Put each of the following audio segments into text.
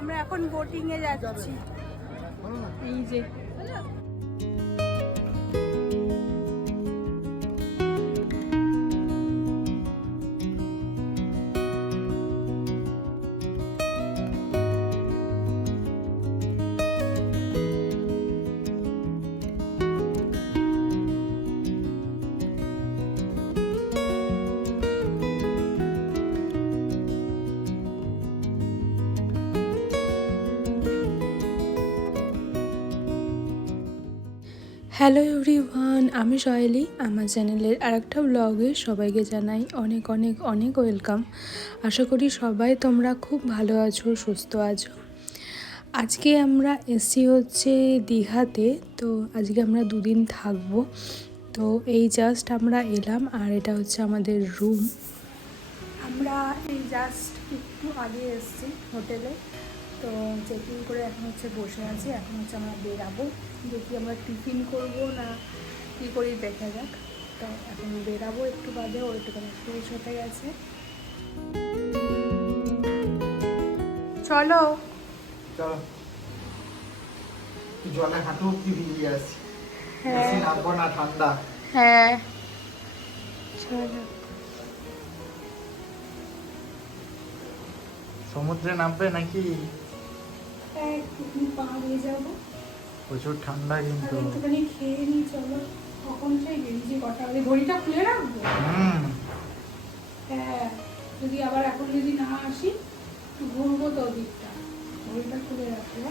আমরা এখন বোটিং এ যাচ্ছি। এই যে হ্যালো এভরিওয়ান, আমি সয়েলি। আমার চ্যানেলের আরেকটা ব্লগে সবাইকে জানাই অনেক অনেক অনেক ওয়েলকাম। আশা করি সবাই তোমরা খুব ভালো আছো, সুস্থ আছো। আজকে আমরা এসছি হচ্ছে দীঘাতে। তো আজকে আমরা দুদিন থাকবো। তো এই জাস্ট আমরা এলাম, আর এটা হচ্ছে আমাদের রুম। আমরা এই জাস্ট একটু আগে এসছি হোটেলে। তো চেকিং করে এখন হচ্ছে বসে আছি। এখন হচ্ছে আমরা বেরাবো, দেখি আমরা টিফিন করবো না কী করি দেখা যাক। তো এখন বেরাবো একটু বাদে, ও একটুখানি ফ্রেশ হতে গেছে। চলো চলো, জলে হাঁটু কি ভিজে আসছে। হ্যাঁ নামবো না, ঠান্ডা। হ্যাঁ চলো। সমুদ্রে নামবে নাকি? একটুখানি পা দিয়ে যাবো, প্রচুর ঠান্ডা কিন্তু। একটুখানি খেয়ে নিই। চলো, কখন সেই গেঞ্জি কটা বাজে? ঘড়িটা খুলে রাখবো। হ্যাঁ, যদি আবার এখন যদি না আসি একটু ঘুরবো তো দিকটা। ঘড়িটা খুলে রাখবো।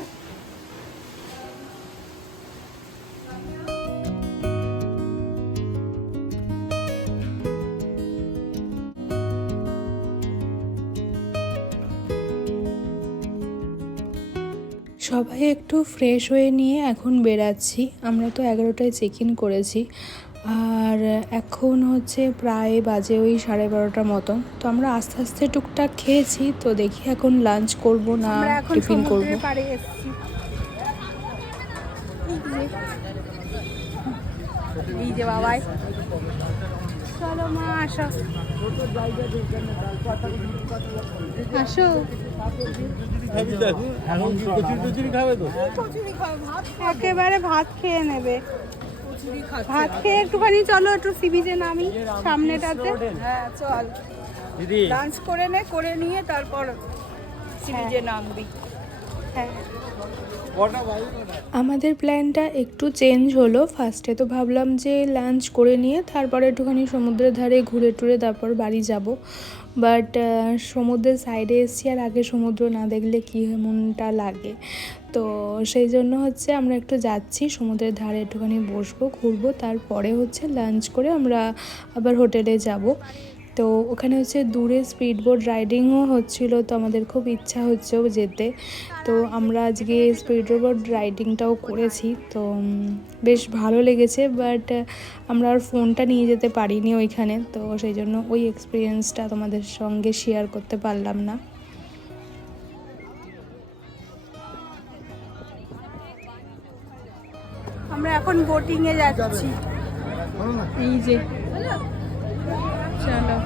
সবাই একটু ফ্রেশ হয়ে নিয়ে এখন বেরাচ্ছি। আমরা তো 11টায় চেক ইন করেছি, আর এখন হচ্ছে প্রায় বাজে ওই 12:30 মতন। তো আমরা আস্তে আস্তে টুকটাক খেয়েছি। তো দেখি এখন লাঞ্চ করব না টিফিন করব। পাড়ে এসছি। এই যে বাবাই, চলো মা আসো আসো। একেবারে ভাত খেয়ে নেবে। ভাত খেয়ে একটুখানি চলো একটু সি বিচে নামি সামনেটাতে। হ্যাঁ চল, লাঞ্চ করে নে, করে নিয়ে তারপর সি বিচে নামবি। হ্যাঁ, আমাদের প্ল্যানটা একটু চেঞ্জ হলো। ফার্স্টে তো ভাবলাম যে লাঞ্চ করে নিয়ে তারপরে একটুখানি সমুদ্রের ধারে ঘুরে টুরে তারপর বাড়ি যাব। বাট সমুদ্রের সাইডে এসেছি, আর আগে সমুদ্র না দেখলে কী এমনটা লাগে। তো সেই জন্য হচ্ছে আমরা একটু যাচ্ছি সমুদ্রের ধারে, একটুখানি বসবো, ঘুরবো, তারপরে হচ্ছে লাঞ্চ করে আমরা আবার হোটেলে যাব। তো ওখানে হচ্ছে দূরে স্পিড বোট রাইডিংও হচ্ছিলো, তো আমাদের খুব ইচ্ছা হচ্ছেও যেতে। তো আমরা আজকে স্পিড বোট রাইডিংটাও করেছি, তো বেশ ভালো লেগেছে। বাট আমরা আর ফোনটা নিয়ে যেতে পারিনি ওইখানে, তো সেই জন্য ওই এক্সপিরিয়েন্সটা তোমাদের সঙ্গে শেয়ার করতে পারলাম না। আমরা এখন বোটিং এ যাচ্ছি। এই যে চলো।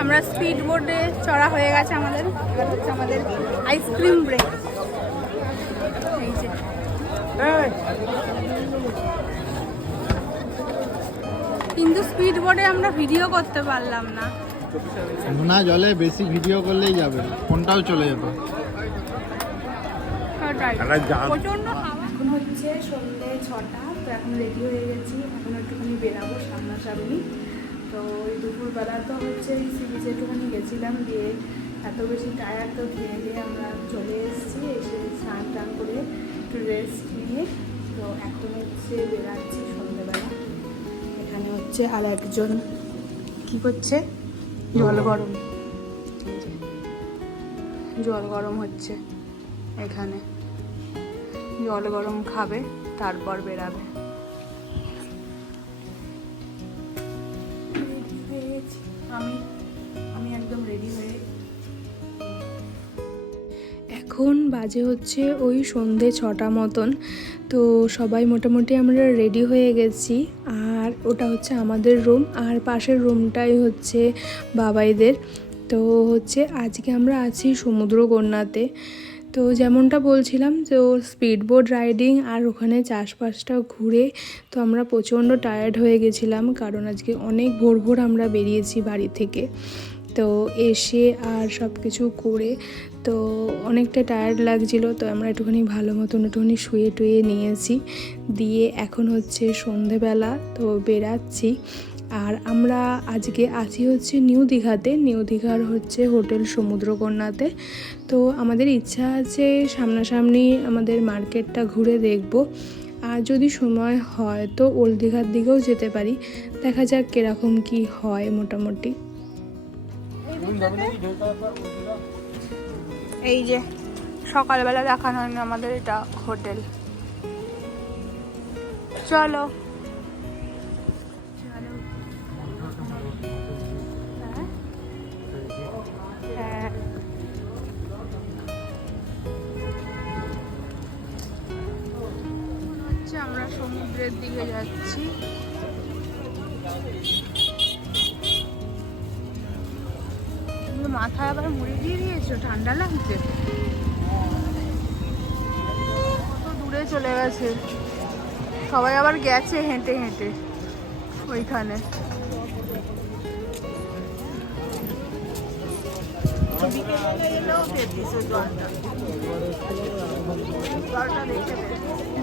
আমরা স্পিড বোর্ডে চড়া হয়ে গেছে আমাদের। এবার হচ্ছে আমাদের আইসক্রিম ব্রেক। এই যে কিন্তু স্পিড বোর্ডে আমরা ভিডিও করতে পারলাম না। নোনা জলে বেশি ভিডিও করলেই যাবে, ফোনটাও চলে যাবে। প্রচন্ড হাওয়া। এখন হচ্ছে সন্ধ্যে 6টা। তো এখন রেডি হয়ে গেছি, এখন একটুখানি বেরাবো সামনাসামনি। তো ওই দুপুরবেলা তো হচ্ছে এই সি বিচে একটুখানি গেছিলাম, দিয়ে এত বেশি টায়ার, তো ধীরে ধীরে আমরা চলে এসেছি। এসে স্নান টান করে একটু রেস্ট নিয়ে তো এখন হচ্ছে বেরাচ্ছি সন্ধ্যেবেলা। এখানে হচ্ছে আর একজন কী করছে, জল গরম জল গরম হচ্ছে এখানে, জল গরম খাবে তারপর বেরাবে। রেডি হয়ে গেছি আমি একদম রেডি হয়ে। এখন বাজে হচ্ছে ওই সন্ধে 6টা মতন। তো সবাই মোটামুটি আমরা রেডি হয়ে গেছি। আর ওটা হচ্ছে আমাদের রুম, আর পাশের রুমটাই হচ্ছে বাবাইদের। তো হচ্ছে আজকে আমরা আছি সমুদ্রকন্যাতে। তো যেমনটা বলছিলাম, তো স্পিড বোট রাইডিং আর ওখানে চারপাশটা ঘুরে তো আমরা প্রচণ্ড টায়ার্ড হয়ে গেছিলাম, কারণ আজকে অনেক ভোর ভোর আমরা বেরিয়েছি বাড়ি থেকে। তো এসে আর সব কিছু করে তো অনেকটা টায়ার্ড লাগছিল। তো আমরা একটুখানি ভালো মতন একটুখানি শুয়ে টুয়ে নিয়েছি, দিয়ে এখন হচ্ছে সন্ধেবেলা তো বেরাচ্ছি। আর আমরা আজকে আছি হচ্ছে নিউ দীঘাতে, নিউ দীঘার হচ্ছে হোটেল সমুদ্রকন্যাতে। তো আমাদের ইচ্ছা আছে সামনাসামনি আমাদের মার্কেটটা ঘুরে দেখব, আর যদি সময় হয় তো ওল্ড দীঘার দিকেও যেতে পারি। দেখা যাক কীরকম কি হয়। মোটামুটি এই যে সকালবেলা দেখানো হয়নি আমাদের, এটা হোটেল। চলো হ্যাঁ, হচ্ছে আমরা সমুদ্রের দিকে যাচ্ছি। মাথায় আবার মুড়ি দিয়ে দিয়েছো, ঠান্ডা লাগছে। কত দূরে চলে গেছে, সবাই আবার গেছে হেঁটে হেঁটে ওইখানে।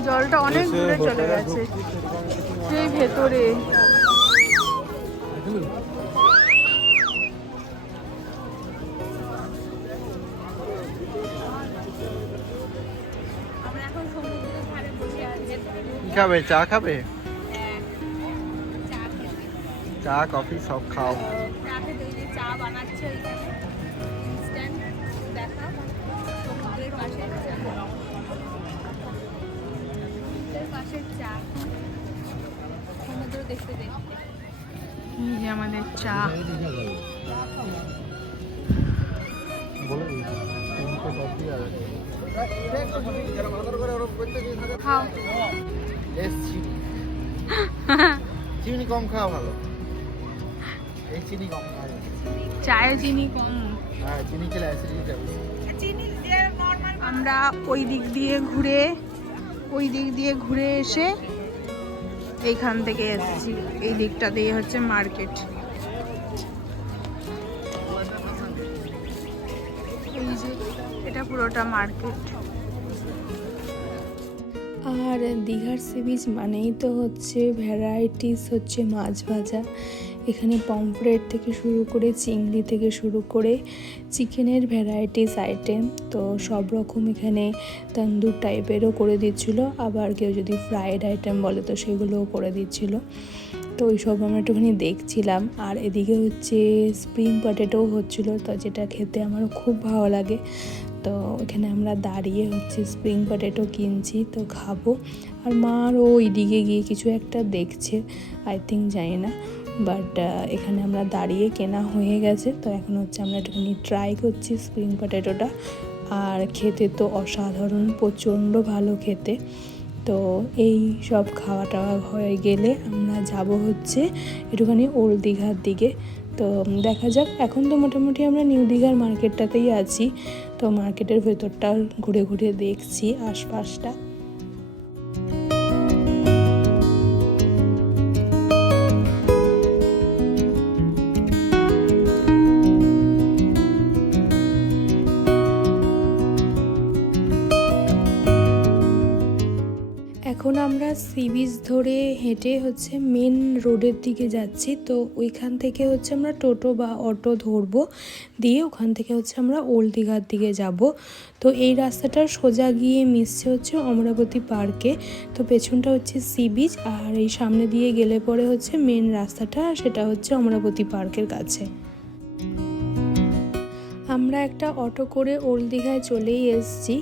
জলটা অনেক দূরে চলে গেছে, সেই ভেতরে। কি খাবে? চা খাবে? চা কফি সব খাও। চা বানাচ্ছে ওইখানে ইনস্ট্যান্ট, দেখা সমুদ্রের পাশে পাশের চা, সমুদ্র দেখতে দেখতে। এই যে আমাদের চা। খাও। চিনি কম খাওয়া ভালো, এই চিনি কম খাওয়া। চায়ে চিনি কম। হ্যাঁ, চিনি খেলে অ্যাসিডিটি হবে। আমরা ওই দিক দিয়ে ঘুরে এসে এইখান থেকে এসেছি। এই দিকটা দিয়ে হচ্ছে মার্কেট। এই যে এটা পুরোটা মার্কেট। আর দীঘার সি বিচ মানেই তো হচ্ছে ভ্যারাইটিস, হচ্ছে মাছ ভাজা। এখানে পমফ্রেট থেকে শুরু করে চিংড়ি থেকে শুরু করে চিকেনের ভ্যারাইটিস আইটেম, তো সব রকম এখানে তন্দুর টাইপেরও করে দিচ্ছিলো। আবার কেউ যদি ফ্রাইড আইটেম বলে তো সেগুলোও করে দিচ্ছিলো। তো ওইসব আমরা একটুখানি দেখছিলাম। আর এদিকে হচ্ছে স্প্রিং পটেটোও হচ্ছিলো, তো যেটা খেতে আমার খুব ভালো লাগে। তো এখানে আমরা দাঁড়িয়ে হচ্ছে স্প্রিং পটেটো কিনছি, তো খাবো। আর মার ওই দিকে গিয়ে কিছু একটা দেখছে, আই থিঙ্ক, জানি না। বাট এখানে আমরা দাঁড়িয়ে কেনা হয়ে গেছে। তো এখন হচ্ছে আমরা একটুখানি ট্রাই করছি স্প্রিং পটেটোটা। আর খেতে তো অসাধারণ, প্রচণ্ড ভালো খেতে। তো এই সব খাওয়া টাওয়া হয়ে গেলে আমরা যাব হচ্ছে একটুখানি ওল্ড দীঘার দিকে। তো দেখা যাক। এখন তো মোটামুটি আমরা নিউ দীঘার মার্কেটটাতেই আছি। তো মার্কেটের ভেতরটা ঘুরে ঘুরে দেখছি আশপাশটা। এখন আমরা সি বিচ ধরে হেঁটে হচ্ছে মেন রোডের দিকে যাচ্ছি। তো ওইখান থেকে হচ্ছে আমরা টোটো বা অটো ধরবো, দিয়ে ওখান থেকে হচ্ছে আমরা ওল্ড দীঘার দিকে যাব। তো এই রাস্তাটা সোজা গিয়ে মিশছে হচ্ছে অমরাবতী পার্কে। তো পেছনটা হচ্ছে সি বিচ, আর এই সামনে দিয়ে গেলে পরে হচ্ছে মেন রাস্তাটা, সেটা হচ্ছে অমরাবতী পার্কের কাছে। আমরা একটা অটো করে ওল্ড দীঘায় চলেই এসেছি।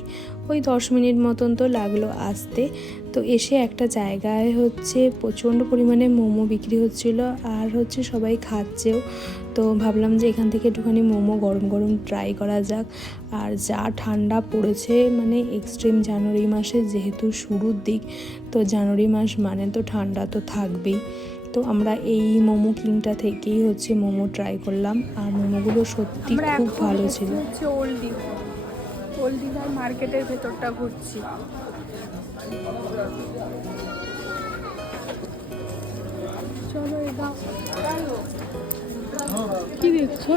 ওই 10 মিনিট মতন তো লাগলো আসতে। তো এসে একটা জায়গায় হচ্ছে প্রচণ্ড পরিমাণে মোমো বিক্রি হচ্ছিল, আর হচ্ছে সবাই খাচ্ছেও। তো ভাবলাম যে এখান থেকে একটুখানি মোমো গরম গরম ট্রাই করা যাক। আর যা ঠান্ডা পড়েছে, মানে এক্সট্রিম জানুয়ারি মাসে যেহেতু শুরুর দিক, তো জানুয়ারি মাস মানে তো ঠান্ডা তো থাকবেই। তো আমরা এই মোমো কিংটা থেকেই হচ্ছে মোমো ট্রাই করলাম, আর মোমোগুলো সত্যি খুব ভালো ছিল। হচ্ছে ওল্ড দীঘার মার্কেটের ভেতরটা ঘুরছি। চলো এটা কি দেখছো?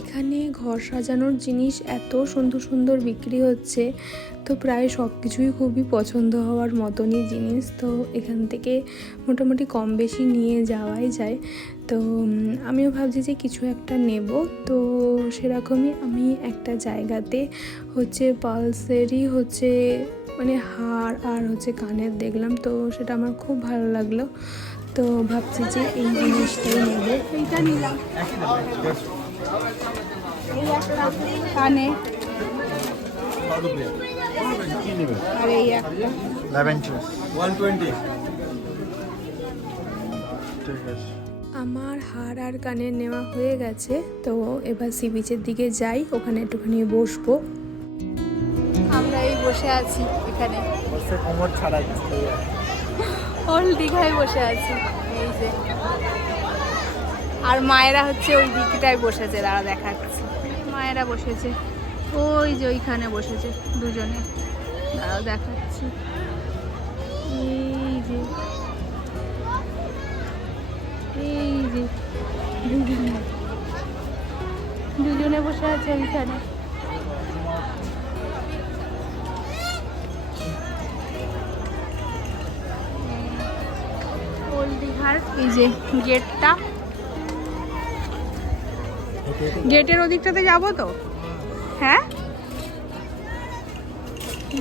এখানে ঘর সাজানোর জিনিস এত সুন্দর সুন্দর বিক্রি হচ্ছে, তো প্রায় সব কিছুই খুবই পছন্দ হওয়ার মতনই জিনিস। তো এখান থেকে মোটামুটি কম বেশি নিয়ে যাওয়াই যায়। তো আমিও ভাবছি যে কিছু একটা নেব। তো সেরকমই আমি একটা জায়গাতে হচ্ছে পালসেরই হচ্ছে মানে হার আর হচ্ছে কানের দেখলাম, তো সেটা আমার খুব ভালো লাগলো। তো ভাবছি যে এই জিনিসটাই নেব। এইটা নিলাম, এই একটা কানে, আর এই একটা 120। ঠিক আছে, আমার হার আর কানের নেওয়া হয়ে গেছে। তো এবার সি বিচের দিকে যাই, ওখানে একটুখানি বসবো। আমরা এই বসে আছি এখানে, কোমর ছাড়া ওল্ড দীঘায় বসে আছি। এই যে, আর মায়েরা হচ্ছে ওই দিকটায় বসেছে, তারা দেখাচ্ছে। মায়েরা বসেছে ওই যে ওইখানে বসেছে দুজনে, তারাও দেখাচ্ছি। এই যে দুজনে বসে আছে ওইখানে। ওল্ড দীঘার এই যে গেটটা, গেটের ওদিকটাতে যাবো তো। হ্যাঁ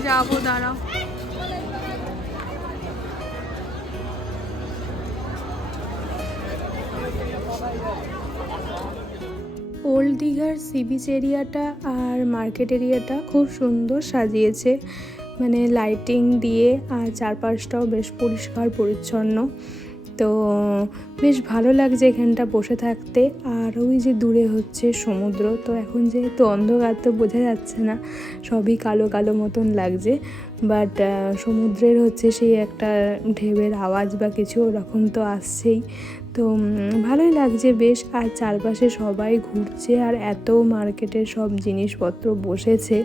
যাবো, দাঁড়াও। ওল্ড দীঘার সি বিচ এরিয়াটা আর মার্কেট এরিয়াটা খুব সুন্দর সাজিয়েছে, মানে লাইটিং দিয়ে, আর চারপাশটাও বেশ পরিষ্কার পরিচ্ছন্ন। তো বেশ ভালো লাগছে এখানটা বসে থাকতে। আর ওই যে দূরে হচ্ছে সমুদ্র, তো এখন যেহেতু অন্ধকার তো বোঝা যাচ্ছে না, সবই কালো কালো মতন লাগছে। বাট সমুদ্রের হচ্ছে সেই একটা ঢেউয়ের আওয়াজ বা কিছু ওরকম তো আসছেই। তো ভালোই লাগছে বেশ। আর চারপাশে সবাই ঘুরছে, আর এত মার্কেটের সব জিনিসপত্র বসেছে,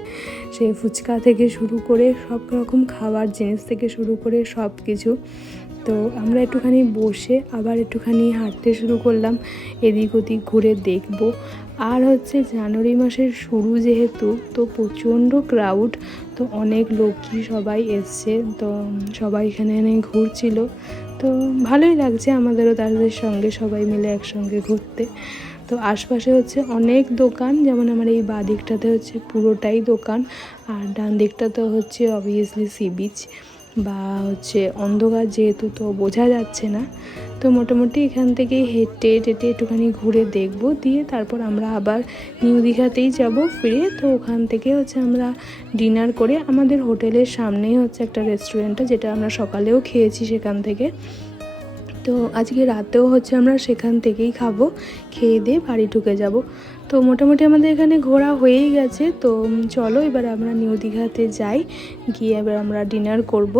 সে ফুচকা থেকে শুরু করে সব রকম খাবার জিনিস থেকে শুরু করে সব কিছু। তো আমরা একটুখানি বসে আবার একটুখানি হাঁটতে শুরু করলাম, এদিক ওদিক ঘুরে দেখব। আর হচ্ছে জানুয়ারি মাসের শুরু যেহেতু, তো প্রচণ্ড ক্রাউড, তো অনেক লোকই সবাই এসছে, তো সবাই এখানে ঘুরছিল। তো ভালোই লাগছে আমাদেরও তাদের সঙ্গে সবাই মিলে একসঙ্গে ঘুরতে। তো আশপাশে হচ্ছে অনেক দোকান, যেমন আমার এই বাঁ দিকটাতে হচ্ছে পুরোটাই দোকান, আর ডান দিকটাতে হচ্ছে অবভিয়াসলি সি বিচ, বা হচ্ছে অন্ধকার যেহেতু তো বোঝা যাচ্ছে না। তো মোটামুটি এখান থেকে হেঁটে একটুখানি ঘুরে দেখব, দিয়ে তারপর আমরা আবার নিউ দীঘাতেই যাব ফিরে। তো ওখান থেকে হচ্ছে আমরা ডিনার করে, আমাদের হোটেলের সামনেই হচ্ছে একটা রেস্টুরেন্টটা, যেটা আমরা সকালেও খেয়েছি সেখান থেকে। তো আজকে রাতেও হচ্ছে আমরা সেখান থেকেই খাবো, খেয়ে দিয়ে বাড়ি ঢুকে যাব। তো মোটামুটি আমাদের এখানে ঘোরা হয়েই গেছে। তো চলো এবার আমরা নিউ দীঘাতে যাই, গিয়ে এবার আমরা ডিনার করব।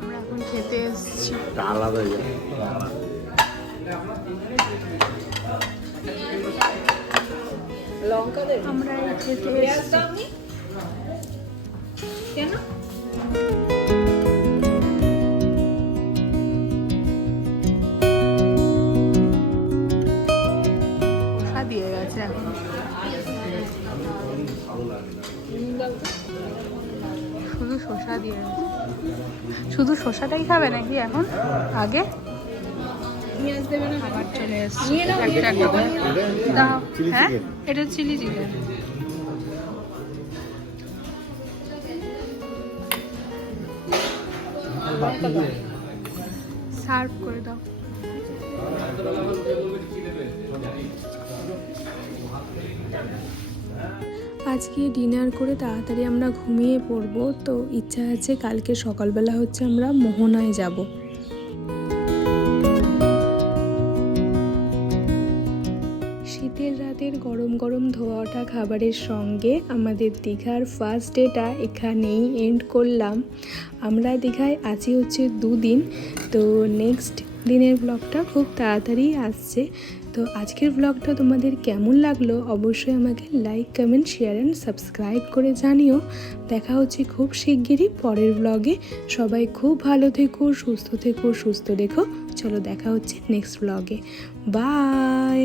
আমরা এখন খেতে এসেছি। আলাদা আমরা খেতে এসেছি। কেন দিয়ে গেছে এখন, শুধু শসা দিয়ে গেছে। শুধু শসাটাই খাবে নাকি এখন? আগে খাবার চলে এসছে একটা একটা করে। দাও। হ্যাঁ, এটা চিলি চিকেন। সার্ভ করে দাও। আজকে ডিনার করে তাড়াতাড়ি আমরা ঘুমিয়ে পড়বো, তো ইচ্ছা আছে কালকে সকালবেলা হচ্ছে আমরা মোহনায় যাব। শীতের রাতের গরম গরম ধোয়া ওঠা খাবারের সঙ্গে আমাদের দীঘার ফার্স্ট ডেটা এখানেই এন্ড করলাম। আমরা দীঘায় আছি হচ্ছে 2 দিন, তো নেক্সট দিনের ব্লগটা খুব তাড়াতাড়ি আসছে। তো আজকের ব্লগটা তোমাদের কেমন লাগলো অবশ্যই আমাকে like, comment, share and subscribe করে জানিও। দেখা হচ্ছে খুব শিগগিরই পরের ব্লগে। সবাই খুব ভালো থেকো, সুস্থ থেকো, সুস্থ রেখো। চলো দেখা হচ্ছে নেক্সট ব্লগে। বাই।